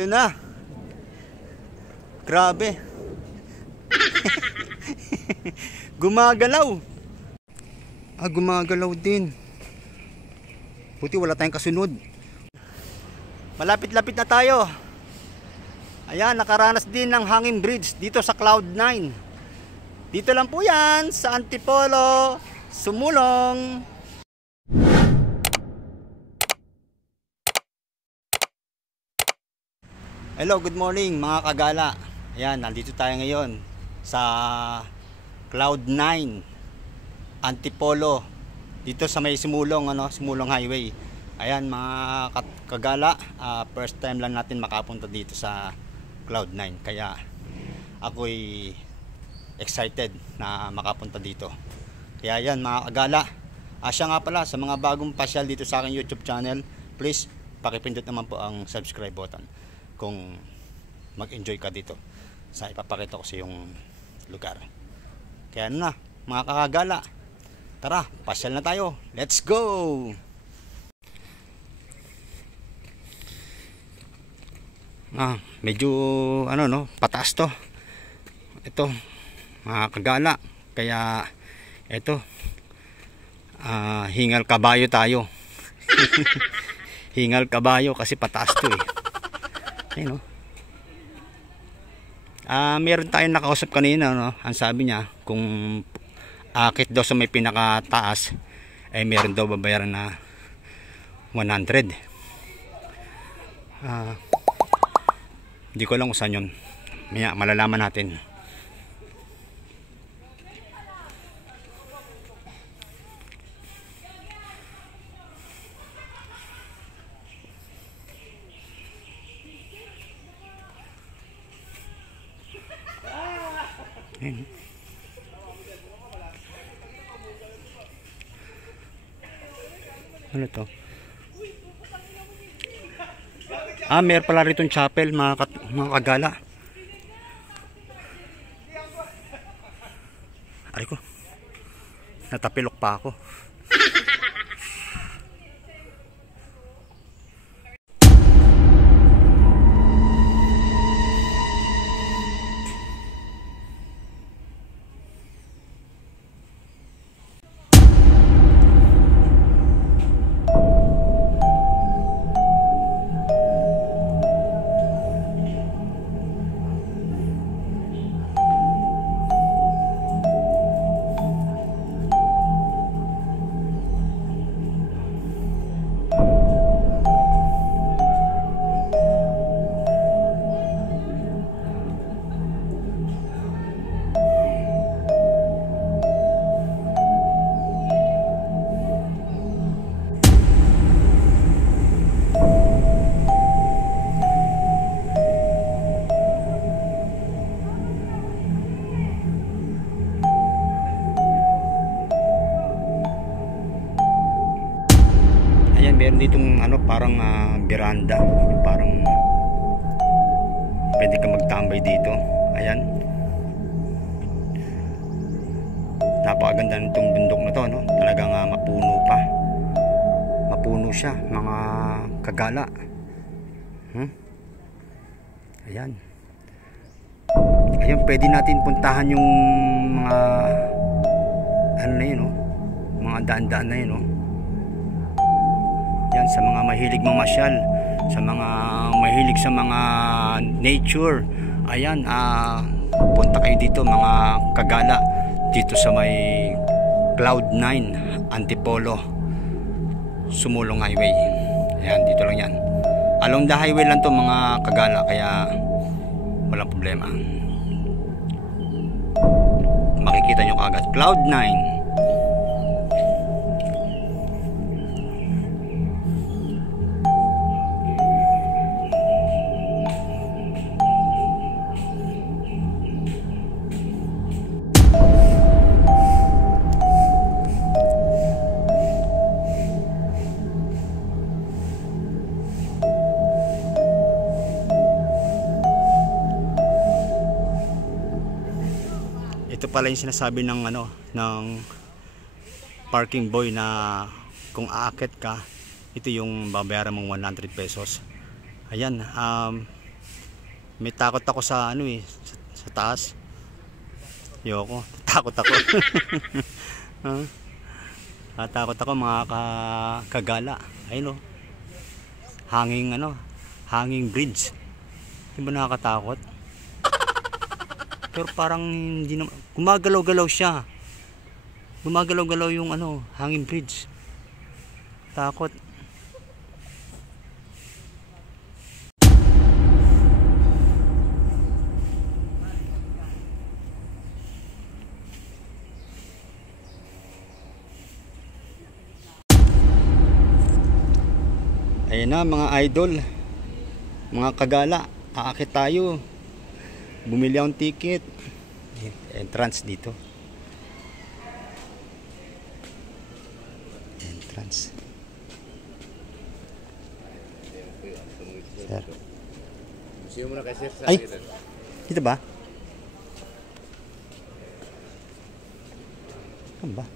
Ito na. Grabe. Gumagalaw. Gumagalaw din. Buti wala tayong kasunod. Malapit-lapit na tayo. Ayan, nakaranas din ng hanging bridge dito sa Cloud9. Dito lang po yan sa Antipolo, Sumulong. Hello, good morning mga kagala. Ayan, nandito tayo ngayon sa Cloud9 Antipolo, dito sa may Sumulong, Sumulong Highway. Ayan mga kagala, first time lang natin makapunta dito sa Cloud9, kaya ako'y excited na makapunta dito. Kaya yan mga kagala, siya nga pala, sa mga bagong pasyal dito sa aking YouTube channel, please pakipindot naman po ang subscribe button kung mag-enjoy ka dito sa ipapakita ko sa yung lugar. Kaya na mga kakagala, tara, pasyal na tayo. Let's go! Medyo pataas to. Ito mga kagala, kaya ito hingal kabayo tayo. Hingal kabayo kasi pataas to eh. Ayun, meron tayong nakausap kanina, ang sabi niya kung akit daw sa may pinakataas ay meron daw babayaran na 100. Hindi ko lang kung saan yun. Malalaman natin. Ano to? Meron pala rito yung chapel mga kagala. Ay ko, natapilok pa ako. Meron ditong parang veranda, parang pwede ka magtambay dito. Ayan, napakaganda nitong bundok na to, talagang mapuno pa, mapuno siya mga kagala. Ayan, pwede natin puntahan yung mga na yun, mga daan-daan na yun, yan, sa mga mahilig mamasyal, sa mga mahilig sa mga nature. Ayan, punta kayo dito mga kagala, dito sa may Cloud9 Antipolo, Sumulong Highway. Ayan, dito lang yan, along the highway lang to mga kagala, kaya walang problema. Makikita nyo kagad Cloud9. Ito pala yung sinasabi ng ng parking boy na kung aakyat ka, ito yung babayaran mong 100 pesos. Ayan, May takot ako sa ano eh, sa taas. Yoko, takot ako. Huh? Takot ako mga kagala. Ayun oh. Hanging bridge. Di ba nakakatakot? Pero parang hindi naman, gumagalaw-galaw siya. Gumagalaw-galaw yung ano, hanging bridge. Takot. Ayan na mga idol, mga kagala, aakit tayo. Bumili akong ticket. Entrance dito. Entrance. Sir. Ay, dito ba? Ano ba?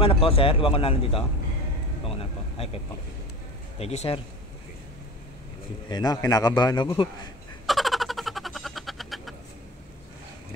Okay na po, sir. Iwan ko na lang dito. Iwan ko na po. Ay, okay po. Thank you, sir. Ayan na, kinakabahan ako.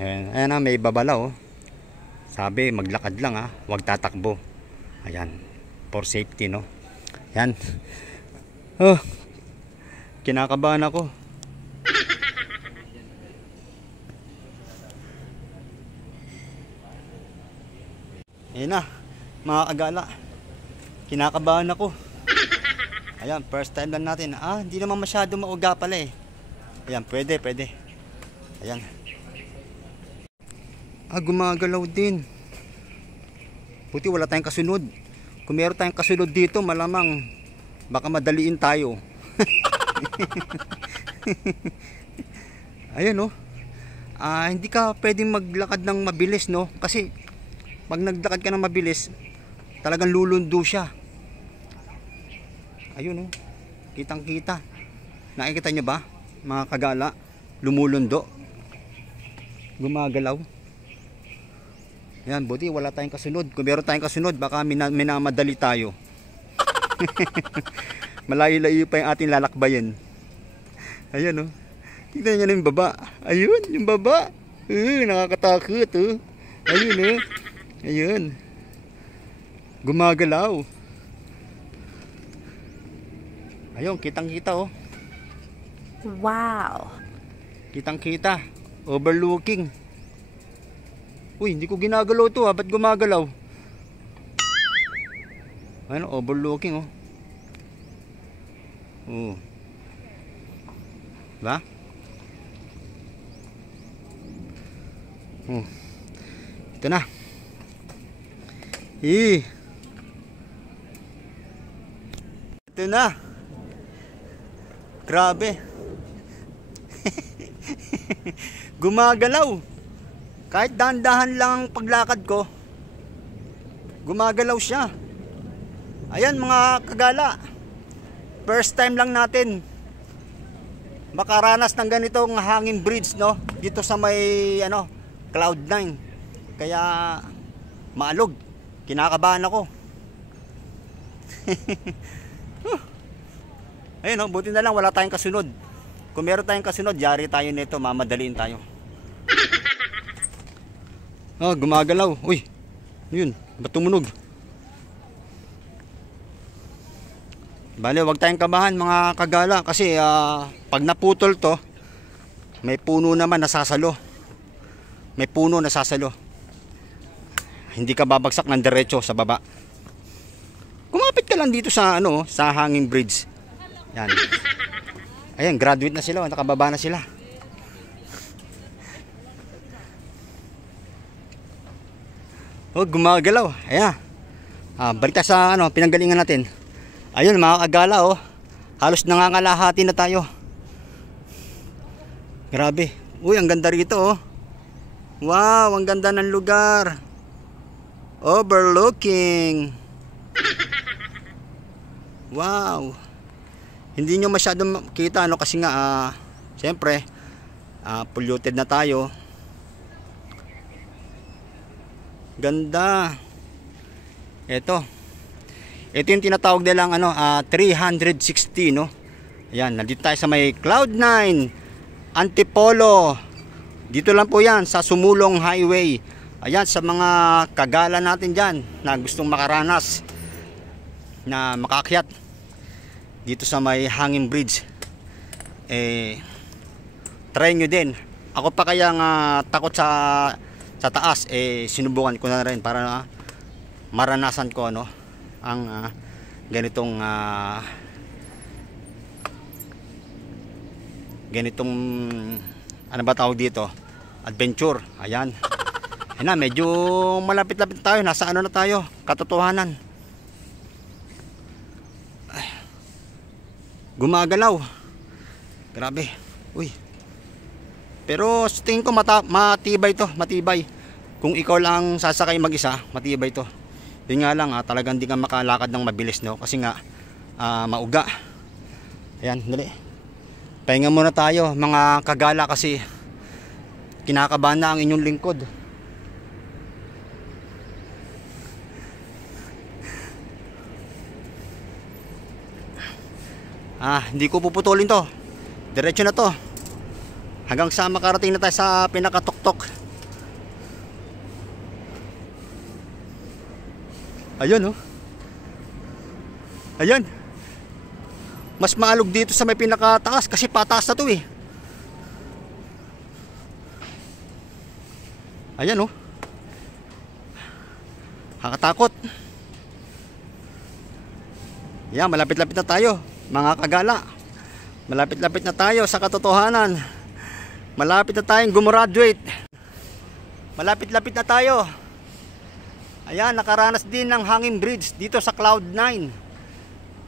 Ayan na, may babala oh. Sabi, maglakad lang ha. Huwag tatakbo. Ayan. For safety, no? Ayan. Oh, kinakabahan ako. Ayan na, mga kagala. Kinakabahan ako. Ayan, first time lang natin. Hindi naman masyado mauga pala eh. Ayan, pwede. Ayan. Gumagalaw din. Buti wala tayong kasunod. Kung meron tayong kasunod dito, malamang baka madaliin tayo. Ayan oh. Hindi ka pwedeng maglakad ng mabilis, no? Kasi pag naglakad ka ng mabilis, talagang lulundo siya. Ayun oh. Kitang kita. Nakikita nyo ba? Mga kagala, lumulundo. Gumagalaw. Yan, buti wala tayong kasunod. Kung meron tayong kasunod, baka minamadali tayo. Malayo-layo pa yung ating lalakbayin. Ayun oh. Tingnan nyo na yung baba. Ayun, yung baba. Nakakatakot oh. Ayun oh. Ayun. Gumagalaw. Ayun, kitang-kita oh. Wow. Kitang-kita. Overlooking. Uy, hindi ko ginagalaw to ha. Ba't gumagalaw? Ano, overlooking oh. Oh. Ba? Oh. Ito na. Ito na. Grabe. Gumagalaw. Kahit dahan-dahan lang ang paglakad ko, gumagalaw siya. Ayan mga kagala. First time lang natin makaranas ng ganitong hanging bridge, no? Dito sa may Cloud9. Kaya maalog. Kinakabahan ako. Ayun oh, buti na lang wala tayong kasunod. Kung meron tayong kasunod, yari tayo nito, mamadaliin tayo. Gumagalaw. Uy, yun, ba't tumunog? Bale, wag tayong kabahan mga kagala. Kasi pag naputol to, may puno naman nasasalo. May puno nasasalo. Hindi ka babagsak ng diretso sa baba. Kumapit ka lang dito sa sa hanging bridge. Yan. Ayan, graduate na sila, nakababa na sila. Gumagalaw. Ayan. Balik tayo sa pinanggalingan natin. Ayun mga kagala oh. Halos nangangalahati na tayo. Grabe. Uy, ang ganda rito oh. Wow, ang ganda ng lugar. Overlooking. Wow. Hindi nyo masyadong kita kasi nga siyempre polluted na tayo. Ganda. Ito yung tinatawag nilang 360 no. Ayan, nandito tayo sa may Cloud9 Antipolo. Dito lang po yan sa Sumulong Highway. Ayan, sa mga kagala natin dyan na gustong makaranas na makakyat dito sa may hanging bridge, try nyo din. Ako pa kaya nga takot sa taas, sinubukan ko na rin para maranasan ko ang ganitong ano ba tawag dito, adventure. Ayan. Ayun na, medyo malapit-lapit tayo. Nasa na tayo, katotohanan. Ay. Gumagalaw. Grabe. Uy. Pero sa tingin ko matibay to, matibay. Kung ikaw lang sasakay mag-isa, matibay to. Yun nga lang talagang di ka makalakad ng mabilis no, kasi nga mauga. Ayan, dali. Pahinga muna tayo mga kagala kasi kinakabahan na ang inyong lingkod. Hindi ko puputulin to. Diretso na to. Hanggang sa makarating na tayo sa pinakatuktok. Ayun oh. Ayun. Mas maalog dito sa may pinakataas kasi pataas na to eh. Ayan oh. Nakakatakot. Yan, malapit-lapit na tayo mga kagala. Malapit-lapit na tayo sa katotohanan. Malapit na tayong gumraduate. Malapit-lapit na tayo. Ayan, nakaranas din ng hanging bridge dito sa Cloud9.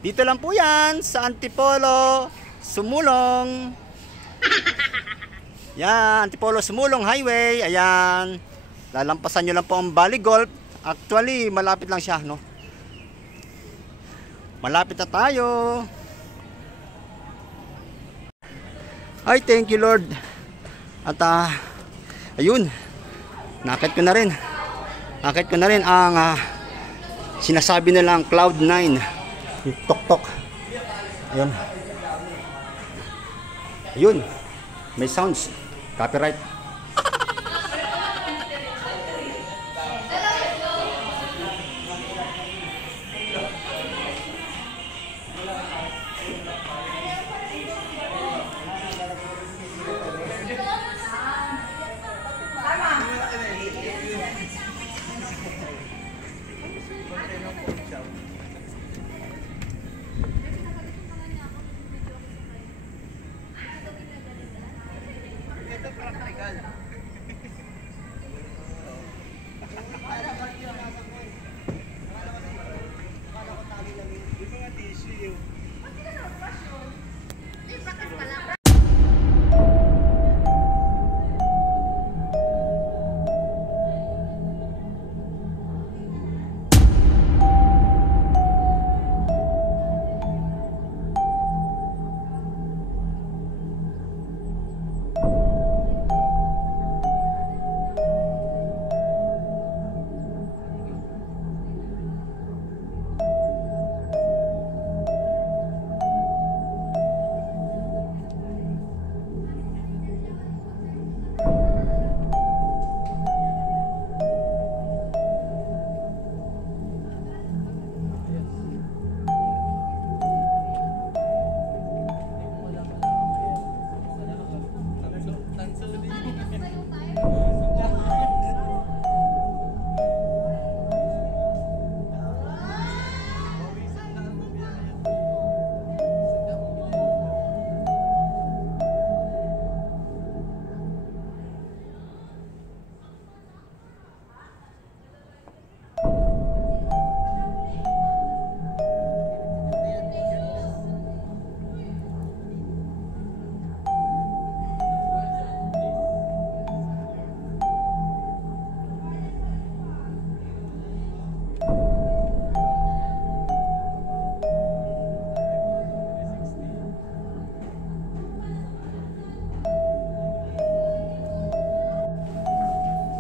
Dito lang po yan sa Antipolo, Sumulong. Yan, Antipolo, Sumulong Highway. Ayan, lalampasan nyo lang po ang Valley Golf. Actually, malapit lang siya, no? Malapit na tayo. Ay, thank you Lord. At ayun, nakit ko na rin. Nakit ko na rin ang sinasabi nilang Cloud9. Tok-tok. Ayun. Ayun. May sounds. Copyright.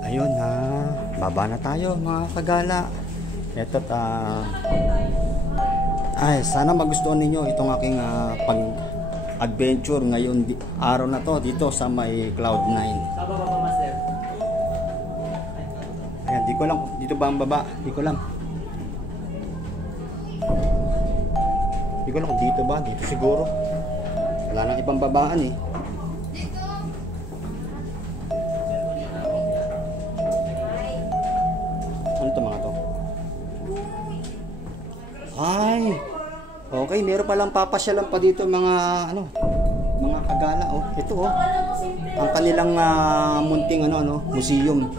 Ayun baba na tayo mga kagala. Ito ay sana magustuhan ninyo itong aking pag-adventure ngayon araw na to dito sa may Cloud9. Ayan, di ko lang dito ba ang baba? Di ko lang. Di ko lang kung dito ba? Dito siguro. Wala nang ibang babaan eh. Ano to mga to? Ay, okay, meron palang papasyalan pa dito mga mga kagala oh. Ito oh. Ang kanilang munting museum.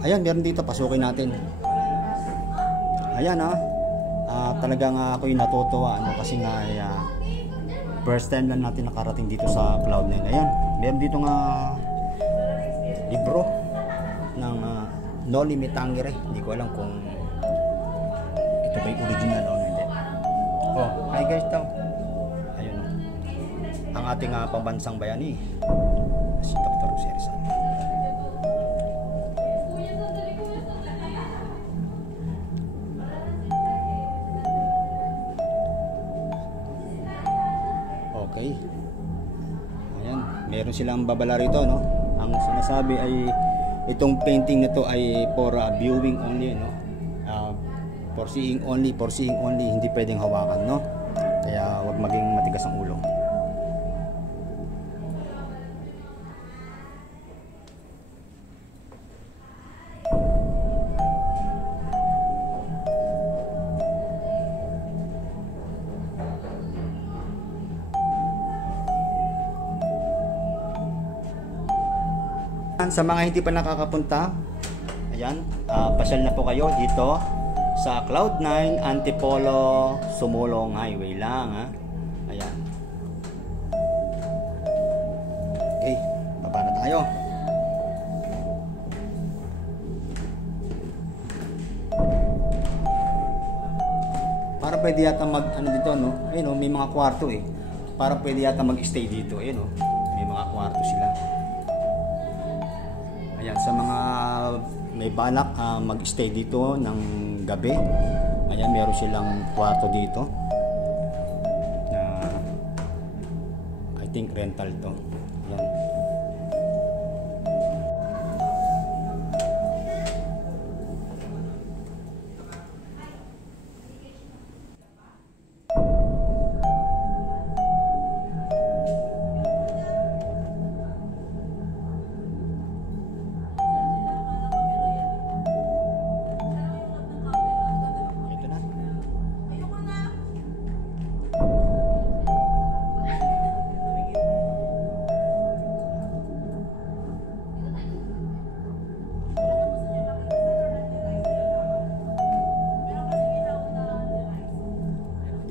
Ayan, meron dito, pasukin natin. Ayan talagang ako'y natutuwa kasi nga first time lang natin nakarating dito sa Cloud9. Ayan, meron dito libro ng Noli Me Tangere. Hindi ko alam kung ito ba yung original o hindi. Oh, hi guys daw. Ayun. Ang ating pambansang bayani, si Dr. Jose Rizal. Okay. Ayan, meron silang babala rito, no? Ang sinasabi ay itong painting na to ay for viewing only, no? For seeing only, hindi pwedeng hawakan, no? Kaya wag maging matigas ang ulo. Sa mga hindi pa nakakapunta, ayan, pasyal na po kayo dito sa Cloud9 Antipolo Sumulong Highway lang, ha. Ayan. Okay, baba na tayo. Para pwede yata mag ano dito, no? Ayun, no, may mga kwarto eh. Para pwede yata mag-stay dito, ayun, no. May mga kwarto sila. Ayan, sa mga may balak mag-stay dito ng gabi, ayan, meron silang kwarto dito na I think rental to. Ayan.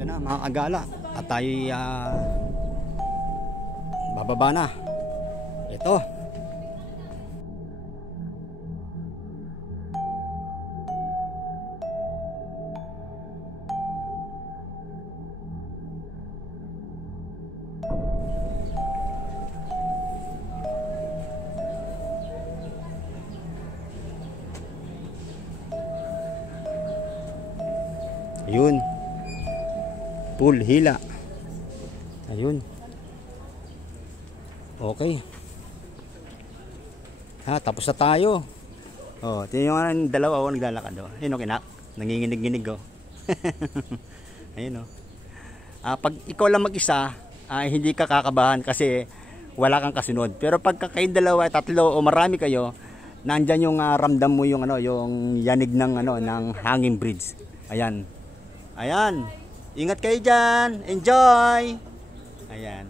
Na mga kagala at tayo bababa na. Ito yun, pool hila. Ayun. Okay. Tapos na tayo. Oh, tingnan yung dalawa naglalakad oh. Ayun, kinak. Nanginginig-nginig oh. Ayun oh. Pag ikaw lang mag-isa, hindi ka kakabahan kasi wala kang kasunod. Pero pag kayong dalawa, tatlo o marami kayo, nandyan yung ramdam mo yung yung yanig ng ng hanging bridge. Ayan. Ayan. Ingat kayo dyan. Enjoy. Ayan.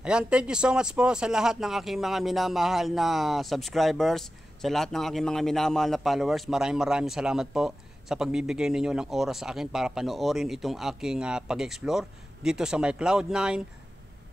Ayan, thank you so much po sa lahat ng aking mga minamahal na subscribers, sa lahat ng aking mga minamahal na followers. Maraming salamat po sa pagbibigay ninyo ng oras sa akin para panoorin itong aking pag-explore dito sa may Cloud9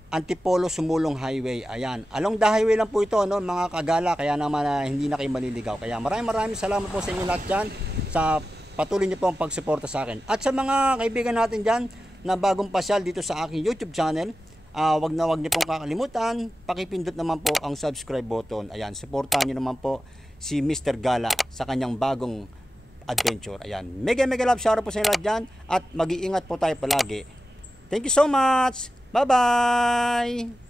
Antipolo Sumulong Highway. Ayan, along the highway lang po ito, no, mga kagala, kaya naman hindi na kayo maliligaw. Kaya maraming salamat po sa inyo lahat dyan sa patuloy niyo po ang pagsuporta sa akin. At sa mga kaibigan natin dyan na bagong pasyal dito sa aking YouTube channel, wag niyo pong kakalimutan, pakipindot naman po ang subscribe button. Ayan, suportahan niyo naman po si Mr. Gala sa kanyang bagong adventure. Ayan, mega love shoutout po sa inyo lahat dyan at mag-iingat po tayo palagi. Thank you so much. Bye-bye!